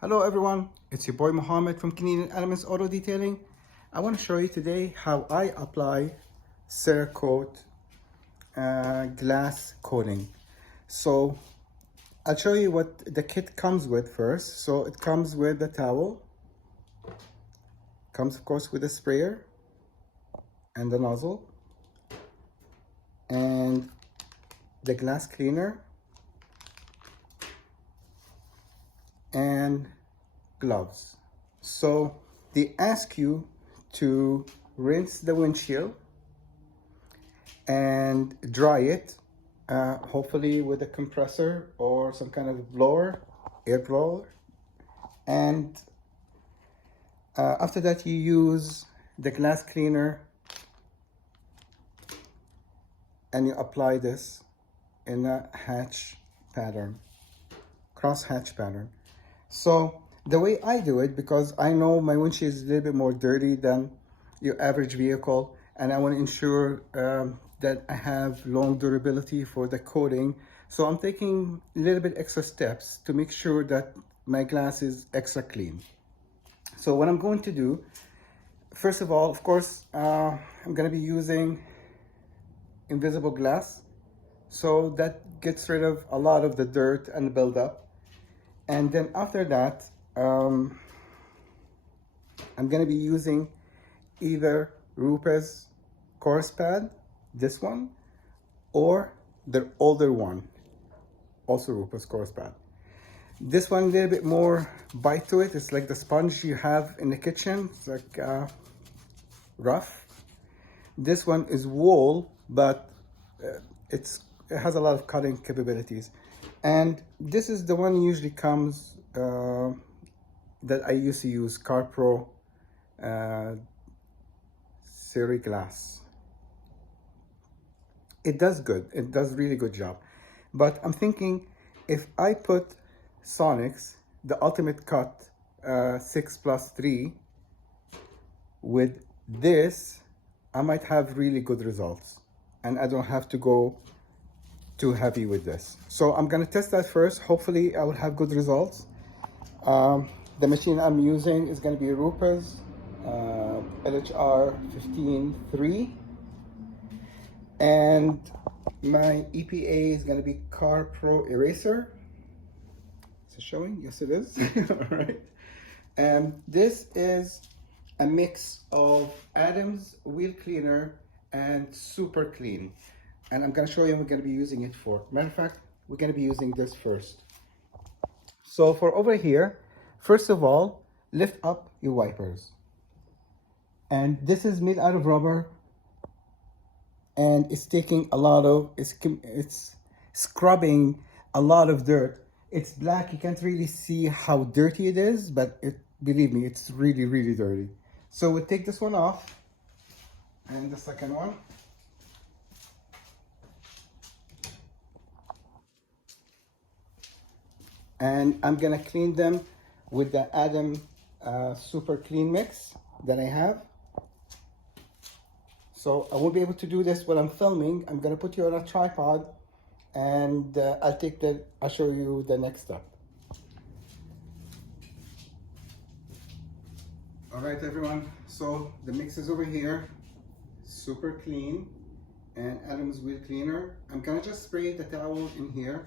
Hello everyone, it's your boy Mohammed from Canadian Elements Auto Detailing. I want to show you today how I apply CERAKOTE glass coating. So I'll show you what the kit comes with first. So it comes with the towel, comes of course with a sprayer and the nozzle and the glass cleaner and gloves. So they ask you to rinse the windshield and dry it, hopefully with a compressor or some kind of blower, air blower. And after that, you use the glass cleaner and you apply this in a hatch pattern, cross hatch pattern. So the way I do it, because I know my windshield is a little bit more dirty than your average vehicle, and I want to ensure that I have long durability for the coating. So I'm taking a little bit extra steps to make sure that my glass is extra clean. So what I'm going to do, first of all, of course, I'm going to be using invisible glass. So that gets rid of a lot of the dirt and buildup. And then after that, I'm going to be using either Rupe's coarse pad, this one, or the older one, also Rupe's coarse pad. This one a little bit more bite to it. It's like the sponge you have in the kitchen. It's like rough. This one is wool, but it has a lot of cutting capabilities. And this is the one usually comes that I used to use, CarPro Seri glass. It does good. It does really good job. But I'm thinking if I put Sonic's, the Ultimate Cut 6+3 with this, I might have really good results. And I don't have to go too heavy with this. So I'm gonna test that first. Hopefully I will have good results. The machine I'm using is gonna be Rupa's LHR 15.3. And my EPA is gonna be Car Pro Eraser. Is it showing? Yes, it is. All right. And this is a mix of Adams Wheel Cleaner and Super Clean. And I'm gonna show you, we're gonna be using it for. Matter of fact, we're gonna be using this first. So for over here, first of all, lift up your wipers. And this is made out of rubber, and it's taking a lot of, it's scrubbing a lot of dirt. It's black, you can't really see how dirty it is, but believe me, it's really, really dirty. So we'll take this one off, and the second one. And I'm gonna clean them with the Adam Super Clean Mix that I have. So I won't be able to do this while I'm filming. I'm gonna put you on a tripod, and I'll show you the next step. All right, everyone. So the mix is over here, Super Clean and Adam's Wheel Cleaner. I'm gonna just spray the towel in here.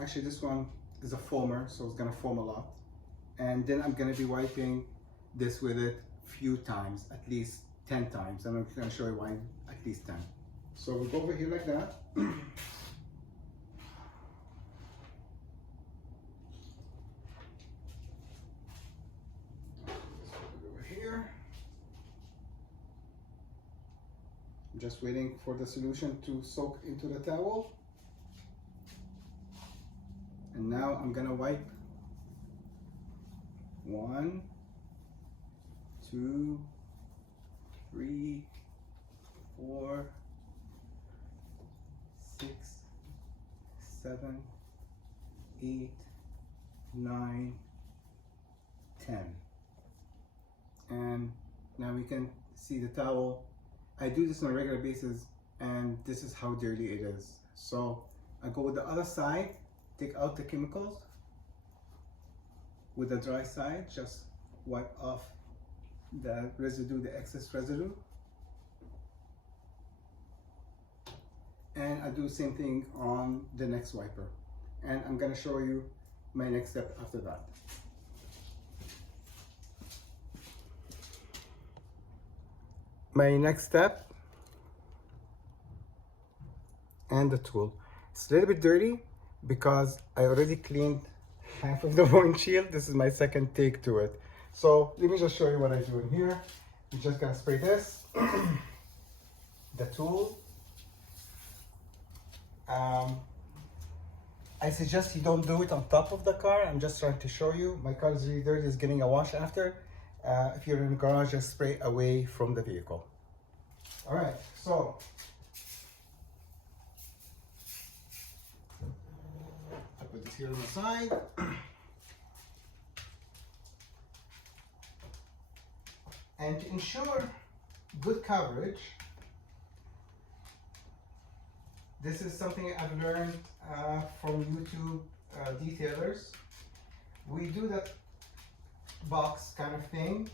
Actually, this one is a foamer, so it's gonna foam a lot. And then I'm gonna be wiping this with it a few times, at least 10 times. And I'm gonna show you why at least 10. So we'll go over here like that. Over here. I'm just waiting for the solution to soak into the towel. And now I'm gonna wipe 1, 2, 3, 4, 6, 7, 8, 9, 10. And now we can see the towel. I do this on a regular basis, and this is how dirty it is. So I go with the other side, take out the chemicals, with the dry side, just wipe off the residue, the excess residue. And I do the same thing on the next wiper. And I'm gonna show you my next step after that. My next step, and the tool. It's a little bit dirty because I already cleaned half of the windshield. This is my second take to it. So let me just show you what I do in here. You're just gonna spray this, the tool. I suggest you don't do it on top of the car. I'm just trying to show you. My car is really dirty, it's getting a wash after. If you're in the garage, just spray away from the vehicle. All right, so I put this here on the side. And to ensure good coverage, this is something I've learned from YouTube detailers. We do that box kind of thing,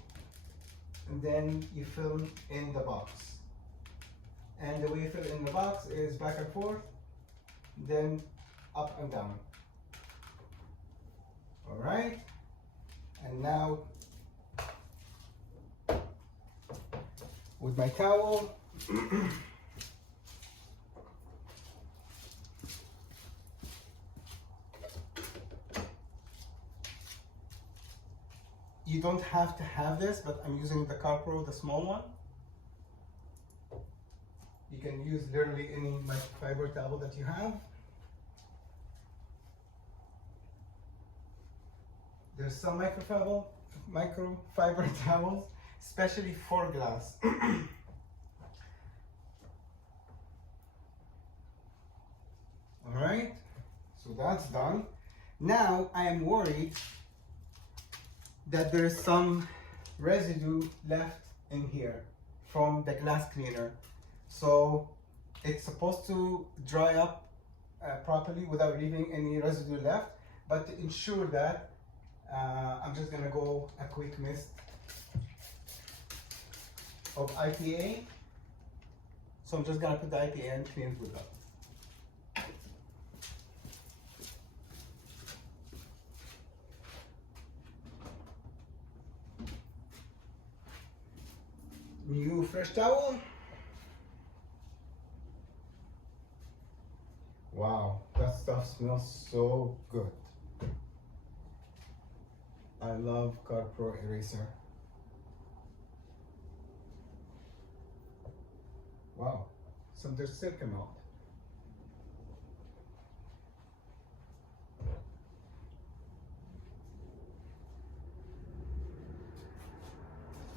and then you fill in the box. And the way you fill in the box is back and forth, then up and down. All right, and now with my towel, you don't have to have this, but I'm using the CERAKOTE, the small one. You can use literally any microfiber towel that you have. There's some microfiber towels, especially for glass. All right, so that's done. Now I am worried that there is some residue left in here from the glass cleaner. So it's supposed to dry up properly without leaving any residue left. But to ensure that, I'm just gonna go a quick mist of IPA. So I'm just gonna put the IPA and clean it with that. New fresh towel. Wow, that stuff smells so good. I love CERAKOTE eraser. Wow, some dirt still came out.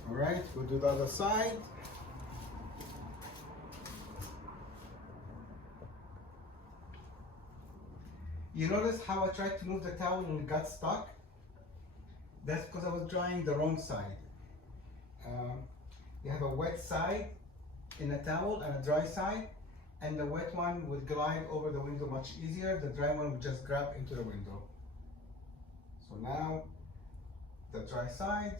All right, we'll do the other side. You notice how I tried to move the towel and it got stuck? That's because I was drying the wrong side. You have a wet side in a towel and a dry side, and the wet one would glide over the window much easier. The dry one would just grab into the window. So now, the dry side.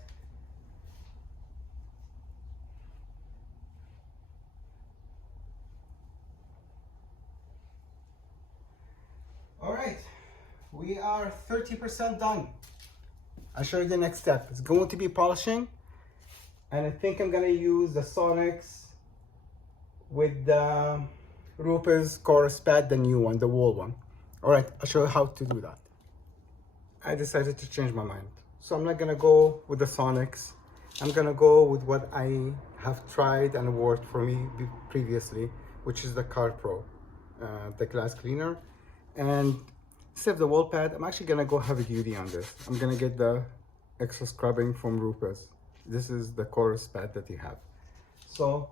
All right, we are 30% done. I'll show you the next step. It's going to be polishing, and I think I'm gonna use the Sonics with the Ruper's Chorus Pad, the new one, the wall one. All right, I'll show you how to do that. I decided to change my mind. So I'm not gonna go with the Sonics. I'm gonna go with what I have tried and worked for me previously, which is the CERAKOTE, the glass cleaner. And instead of the wall pad, I'm actually gonna go heavy duty on this. I'm gonna get the extra scrubbing from Ruper's. This is the Chorus Pad that you have. So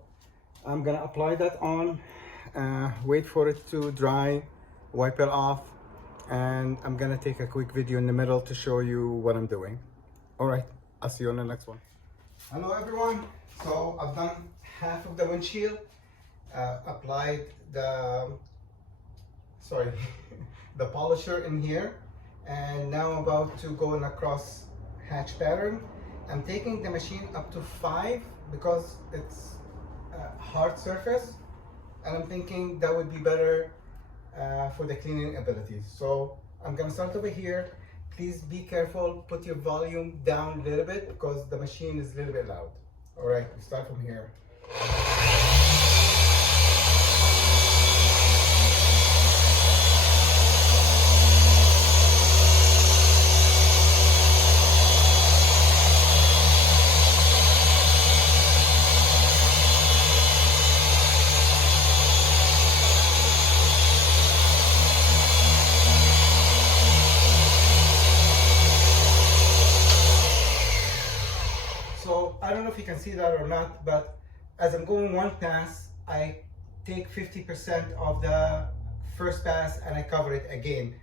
I'm gonna apply that on, wait for it to dry, wipe it off, and I'm gonna take a quick video in the middle to show you what I'm doing. All right, I'll see you on the next one. Hello everyone. So I've done half of the windshield, applied the the polisher in here, and now I'm about to go across hatch pattern. I'm taking the machine up to 5 because it's a hard surface, and I'm thinking that would be better for the cleaning abilities. So I'm gonna start over here. Please be careful, put your volume down a little bit because the machine is a little bit loud. All right, we start from here. So I don't know if you can see that or not, but as I'm going one pass, I take 50% of the first pass and I cover it again.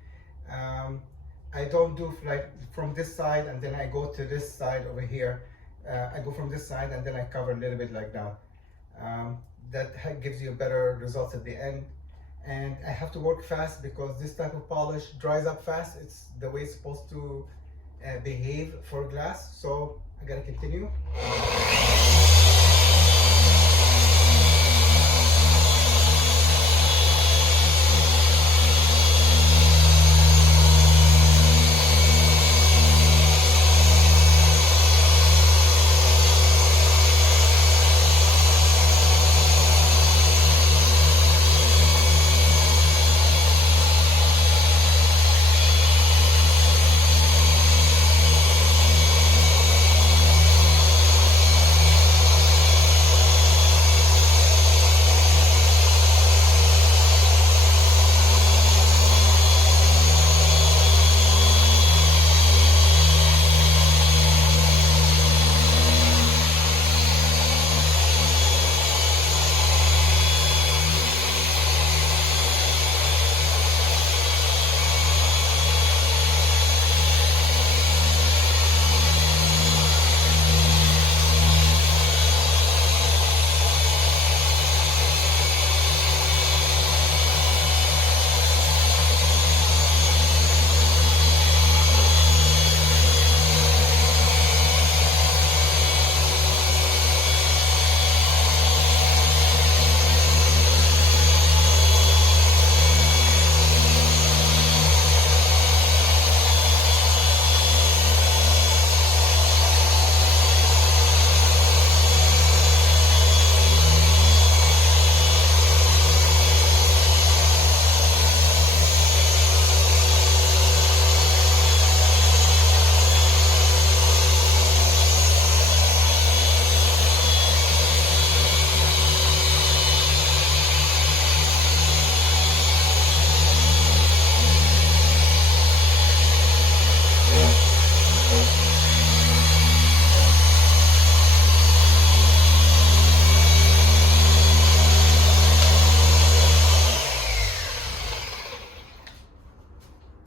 I don't do like from this side and then I go to this side over here. I go from this side and then I cover a little bit like that. That gives you better results at the end. And I have to work fast because this type of polish dries up fast. It's the way it's supposed to behave for glass. So I gotta continue.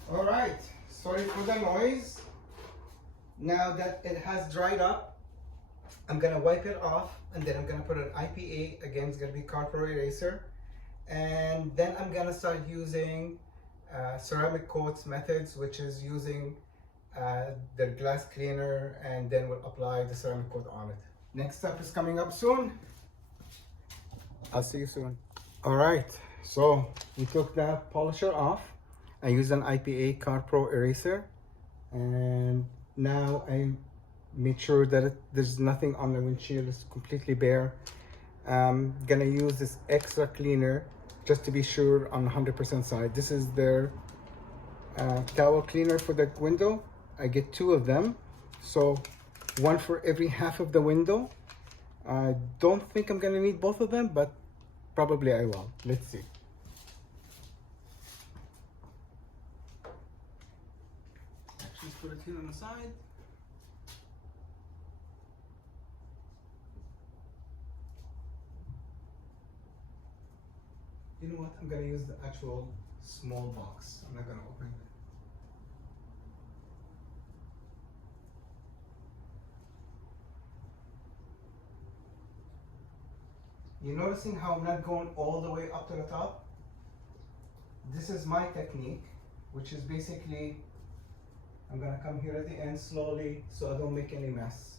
All right, sorry for the noise. Now that it has dried up, I'm gonna wipe it off and then I'm gonna put an IPA, again it's gonna be copper eraser, and then I'm gonna start using CERAKOTE methods, which is using the glass cleaner, and then we'll apply the ceramic coat on it. Next step is coming up soon. I'll see you soon. All right, so we took the polisher off. I used an IPA Car Pro eraser, and now I made sure that there's nothing on the windshield. It's completely bare. I'm gonna use this extra cleaner just to be sure on 100% side. This is their towel cleaner for the window. I get 2 of them, so 1 for every half of the window. I don't think I'm gonna need both of them, but probably I will. Let's see. Just put it here on the side. You know what? I'm gonna use the actual small box. I'm not gonna open it. You're noticing how I'm not going all the way up to the top? This is my technique, which is basically I'm gonna come here at the end slowly so I don't make any mess.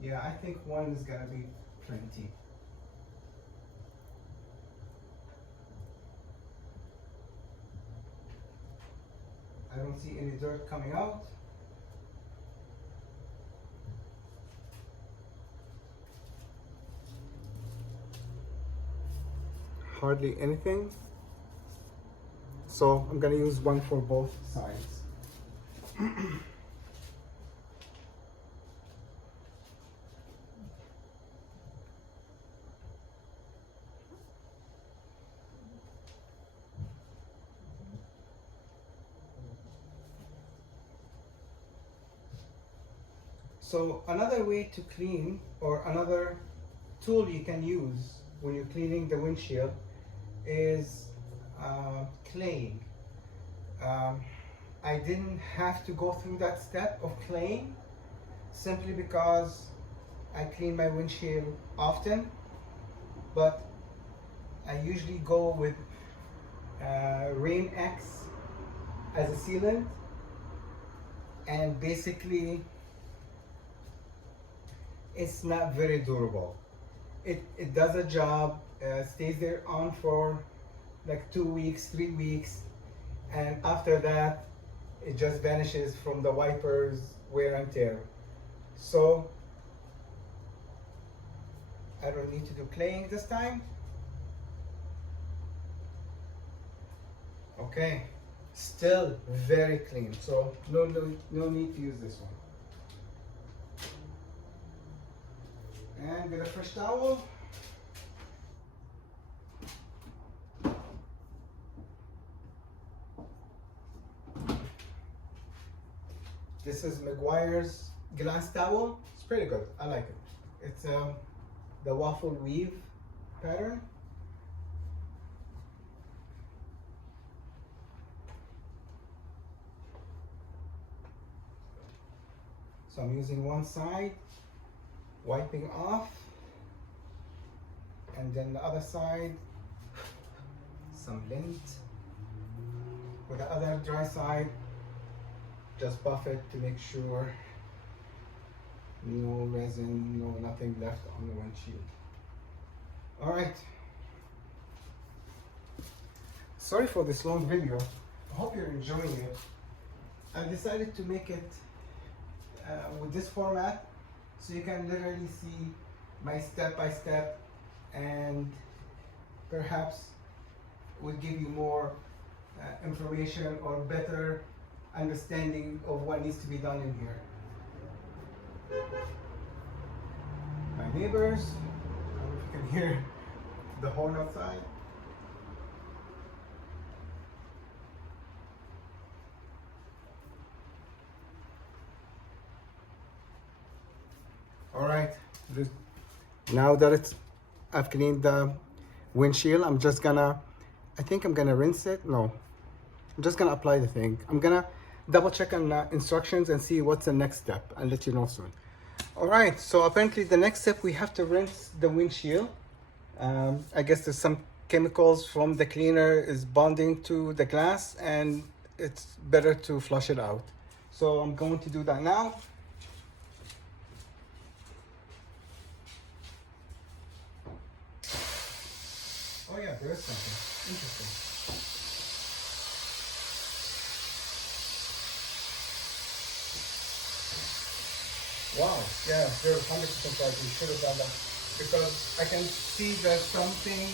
Yeah, I think one is gonna be plenty. I don't see any dirt coming out. Hardly anything. So I'm gonna use one for both sides. So another way to clean, or another tool you can use when you're cleaning the windshield, is claying. I didn't have to go through that step of claying simply because I clean my windshield often, but I usually go with Rain X as a sealant, and basically it's not very durable. It does a job, stays there on for like 2 weeks, 3 weeks, and after that it just vanishes from the wipers wear and tear. So I don't need to do claying this time. Okay, still very clean, so no need to use this one. And get a fresh towel. This is McGuire's glass towel. It's pretty good. I like it. It's the waffle weave pattern. So I'm using one side, wiping off, and then the other side, some lint. With the other dry side, just buff it to make sure no resin, nothing left on the windshield. All right. Sorry for this long video. I hope you're enjoying it. I decided to make it with this format so you can literally see my step-by-step, and perhaps will give you more information or better understanding of what needs to be done in here. My neighbors, I don't know if you can hear the horn outside. All right, now that I've cleaned the windshield, I'm just gonna, I think I'm gonna rinse it. No, I'm just gonna apply the thing. I'm gonna double check on the instructions and see what's the next step. I'll let you know soon. All right, so apparently the next step, we have to rinse the windshield. I guess there's some chemicals from the cleaner is bonding to the glass, and it's better to flush it out. So I'm going to do that now. Oh yeah, there is something interesting. Wow, yeah, you're 100% right. You should have done that, because I can see there's something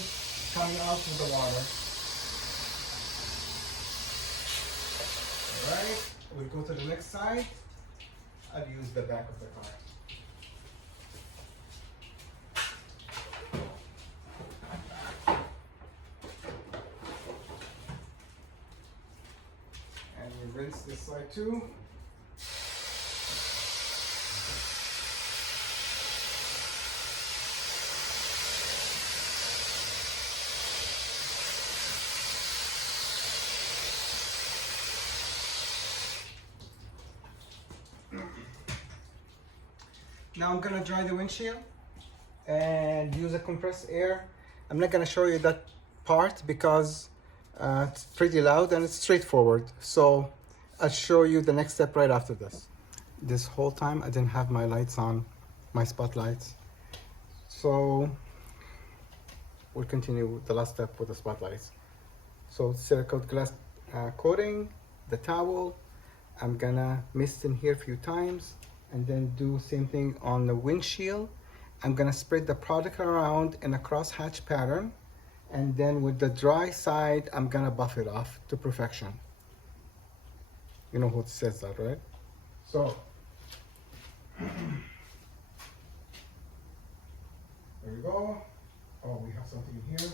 coming out with the water. All right, we'll go to the next side. I'll use the back of the car. And we rinse this side too. Now I'm gonna dry the windshield. and use a compressed air. I'm not gonna show you that part because it's pretty loud and it's straightforward. So I'll show you the next step right after this. This whole time I didn't have my lights on, my spotlights. So we'll continue with the last step with the spotlights. So CERAKOTE glass coating, the towel. I'm gonna mist in here a few times and then do same thing on the windshield. I'm gonna spread the product around in a crosshatch pattern, and then with the dry side, I'm gonna buff it off to perfection. You know who says that, right? So, there we go. Oh, we have something in here.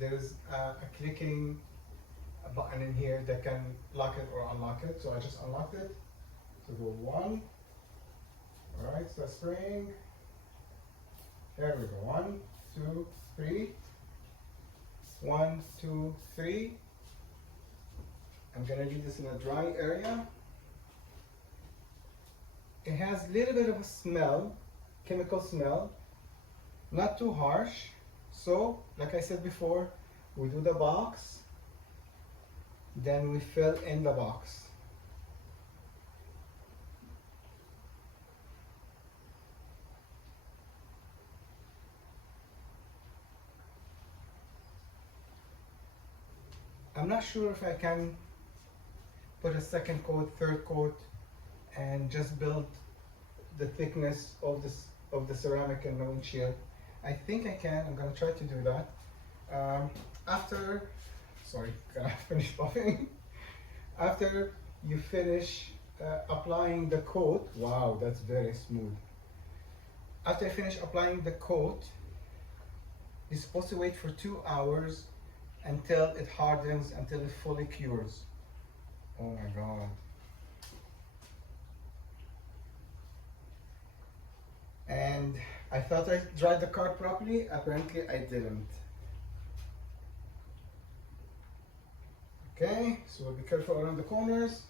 There's a clicking button in here that can lock it or unlock it. So I just unlocked it. So go 1. All right, so spraying. There we go. 1, 2, 3. 1, 2, 3. I'm gonna leave this in a dry area. It has a little bit of a smell, chemical smell, not too harsh. So, like I said before, we do the box, then we fill in the box. I'm not sure if I can put a second coat, third coat, and just build the thickness of the ceramic in the windshield. I think I can. I'm gonna try to do that. Sorry, gonna finish buffing. After you finish applying the coat, wow, that's very smooth. After I finish applying the coat, you're supposed to wait for 2 hours until it hardens, until it fully cures. Oh my God. And I thought I dried the car properly. Apparently I didn't. Okay, so we'll be careful around the corners.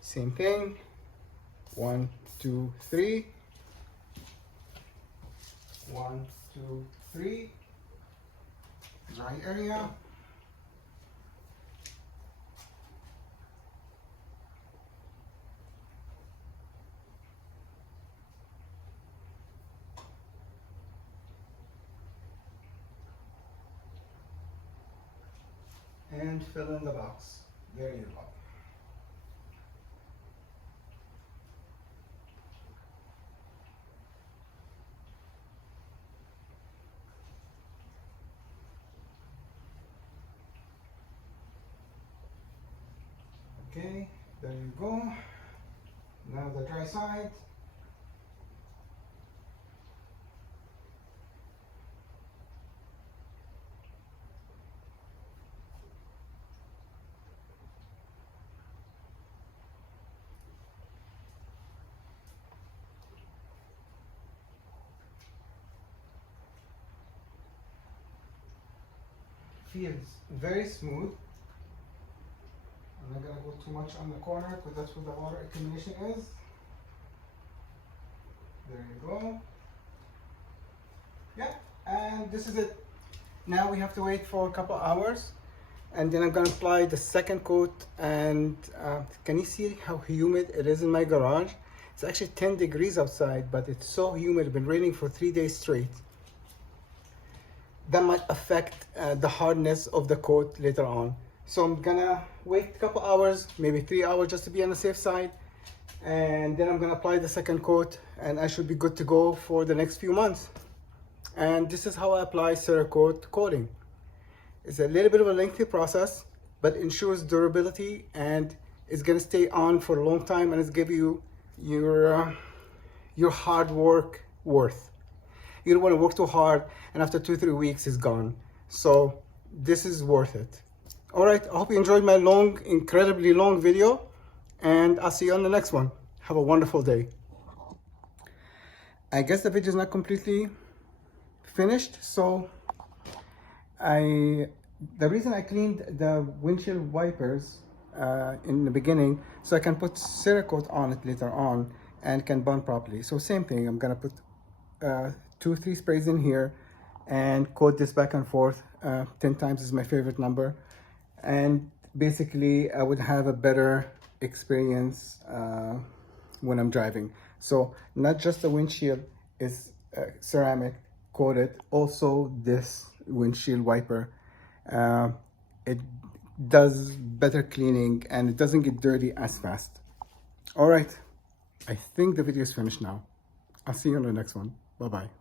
Same thing. 1, 2, 3. 1, 2, 3. Dry area. And fill in the box. There you go. Okay, there you go. Now the dry side. Feels very smooth. I'm not gonna go too much on the corner because that's where the water accumulation is. There you go. Yeah, and this is it. Now we have to wait for a couple hours, and then I'm gonna apply the second coat. And can you see how humid it is in my garage? It's actually 10 degrees outside, but it's so humid. It's been raining for 3 days straight. That might affect the hardness of the coat later on. So I'm gonna wait a couple hours, maybe 3 hours, just to be on the safe side. And then I'm gonna apply the second coat, and I should be good to go for the next few months. And this is how I apply CERAKOTE coating. It's a little bit of a lengthy process, but ensures durability, and it's gonna stay on for a long time, and it's give you your hard work worth. You don't want to work too hard and after 2-3 weeks it's gone. So this is worth it. All right, I hope you enjoyed my incredibly long video, and I'll see you on the next one. Have a wonderful day. I guess the video is not completely finished, so the reason I cleaned the windshield wipers in the beginning, so I can put CERAKOTE on it later on and can bond properly. So same thing, I'm gonna put 2-3 sprays in here and coat this back and forth. 10 times is my favorite number, and basically I would have a better experience when I'm driving. So not just the windshield is ceramic coated, also this windshield wiper. It does better cleaning and it doesn't get dirty as fast. All right, I think the video is finished now. I'll see you on the next one. Bye bye.